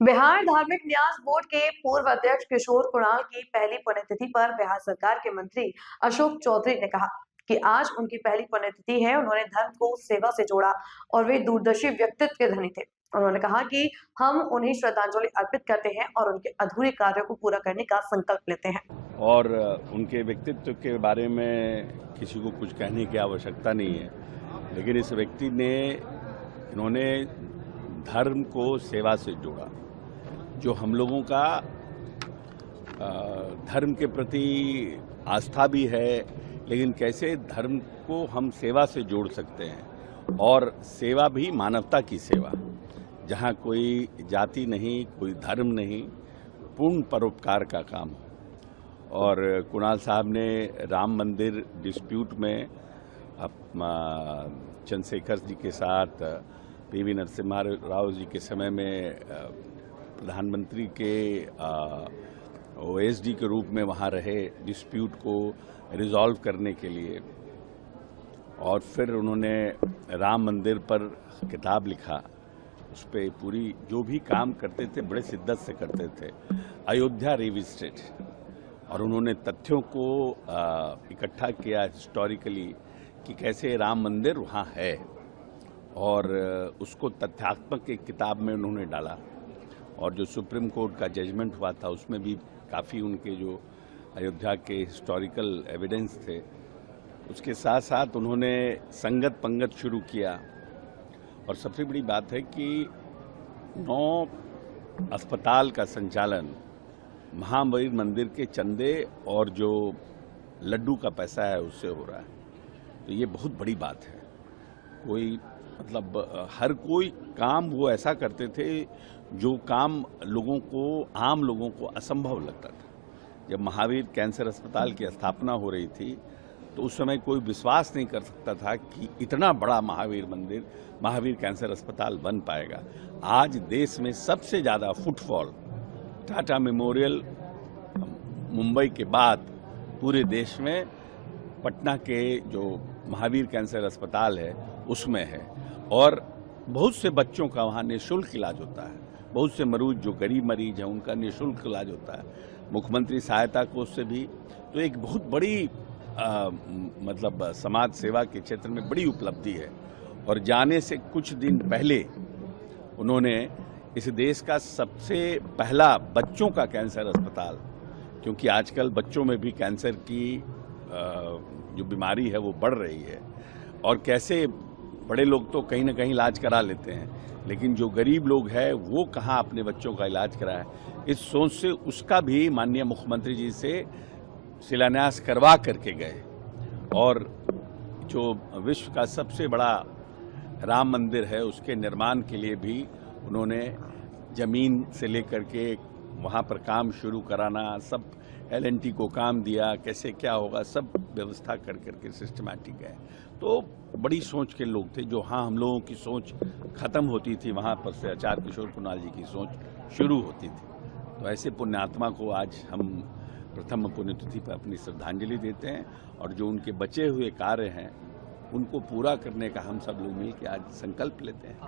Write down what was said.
बिहार धार्मिक न्यास बोर्ड के पूर्व अध्यक्ष किशोर कुणाल की पहली पुण्यतिथि पर बिहार सरकार के मंत्री अशोक चौधरी ने कहा कि आज उनकी पहली पुण्यतिथि है। उन्होंने धर्म को सेवा से जोड़ा और वे दूरदर्शी व्यक्तित्व के धनी थे। उन्होंने कहा कि हम उन्हें श्रद्धांजलि अर्पित करते हैं और उनके अधूरे कार्यों को पूरा करने का संकल्प लेते हैं। और उनके व्यक्तित्व के बारे में किसी को कुछ कहने की आवश्यकता नहीं है, लेकिन इस व्यक्ति ने इन्होंने धर्म को सेवा से जोड़ा। जो हम लोगों का धर्म के प्रति आस्था भी है, लेकिन कैसे धर्म को हम सेवा से जोड़ सकते हैं, और सेवा भी मानवता की सेवा, जहाँ कोई जाति नहीं, कोई धर्म नहीं, पूर्ण परोपकार का काम। और कुणाल साहब ने राम मंदिर डिस्प्यूट में चंद्रशेखर जी के साथ, पीवी नरसिम्हा राव जी के समय में प्रधानमंत्री के ओएसडी के रूप में वहाँ रहे डिस्प्यूट को रिजॉल्व करने के लिए। और फिर उन्होंने राम मंदिर पर किताब लिखा, उस पर पूरी जो भी काम करते थे बड़े शिद्दत से करते थे। अयोध्या रिविजिटेड, और उन्होंने तथ्यों को इकट्ठा किया हिस्टोरिकली कि कैसे राम मंदिर वहाँ है, और उसको तथ्यात्मक एक किताब में उन्होंने डाला। और जो सुप्रीम कोर्ट का जजमेंट हुआ था उसमें भी काफ़ी उनके जो अयोध्या के हिस्टोरिकल एविडेंस थे, उसके साथ साथ उन्होंने संगत पंगत शुरू किया। और सबसे बड़ी बात है कि 9 अस्पताल का संचालन महावीर मंदिर के चंदे और जो लड्डू का पैसा है उससे हो रहा है। तो ये बहुत बड़ी बात है। कोई मतलब हर कोई काम वो ऐसा करते थे जो काम लोगों को, आम लोगों को असंभव लगता था। जब महावीर कैंसर अस्पताल की स्थापना हो रही थी तो उस समय कोई विश्वास नहीं कर सकता था कि इतना बड़ा महावीर मंदिर, महावीर कैंसर अस्पताल बन पाएगा। आज देश में सबसे ज़्यादा फुटफॉल टाटा मेमोरियल मुंबई के बाद पूरे देश में पटना के जो महावीर कैंसर अस्पताल है उसमें है। और बहुत से बच्चों का वहाँ निःशुल्क इलाज होता है। बहुत से मरीज जो गरीब मरीज हैं उनका निःशुल्क इलाज होता है, मुख्यमंत्री सहायता कोष से भी। तो एक बहुत बड़ी मतलब समाज सेवा के क्षेत्र में बड़ी उपलब्धि है। और जाने से कुछ दिन पहले उन्होंने इस देश का सबसे पहला बच्चों का कैंसर अस्पताल, क्योंकि आजकल बच्चों में भी कैंसर की जो बीमारी है वो बढ़ रही है, और कैसे बड़े लोग तो कहीं ना कहीं इलाज करा लेते हैं, लेकिन जो गरीब लोग हैं वो कहाँ अपने बच्चों का इलाज कराए। इस सोच से उसका भी माननीय मुख्यमंत्री जी से शिलान्यास करवा करके गए। और जो विश्व का सबसे बड़ा राम मंदिर है उसके निर्माण के लिए भी उन्होंने जमीन से लेकर के वहाँ पर काम शुरू कराना, सब L&T को काम दिया, कैसे क्या होगा सब व्यवस्था कर करके सिस्टमैटिक है। तो बड़ी सोच के लोग थे। जो हाँ हम लोगों की सोच खत्म होती थी, वहाँ पर से आचार्य किशोर कुणाल जी की सोच शुरू होती थी। तो ऐसे पुण्यात्मा को आज हम प्रथम पुण्यतिथि पर अपनी श्रद्धांजलि देते हैं, और जो उनके बचे हुए कार्य हैं उनको पूरा करने का हम सब लोग मिल के आज संकल्प लेते हैं।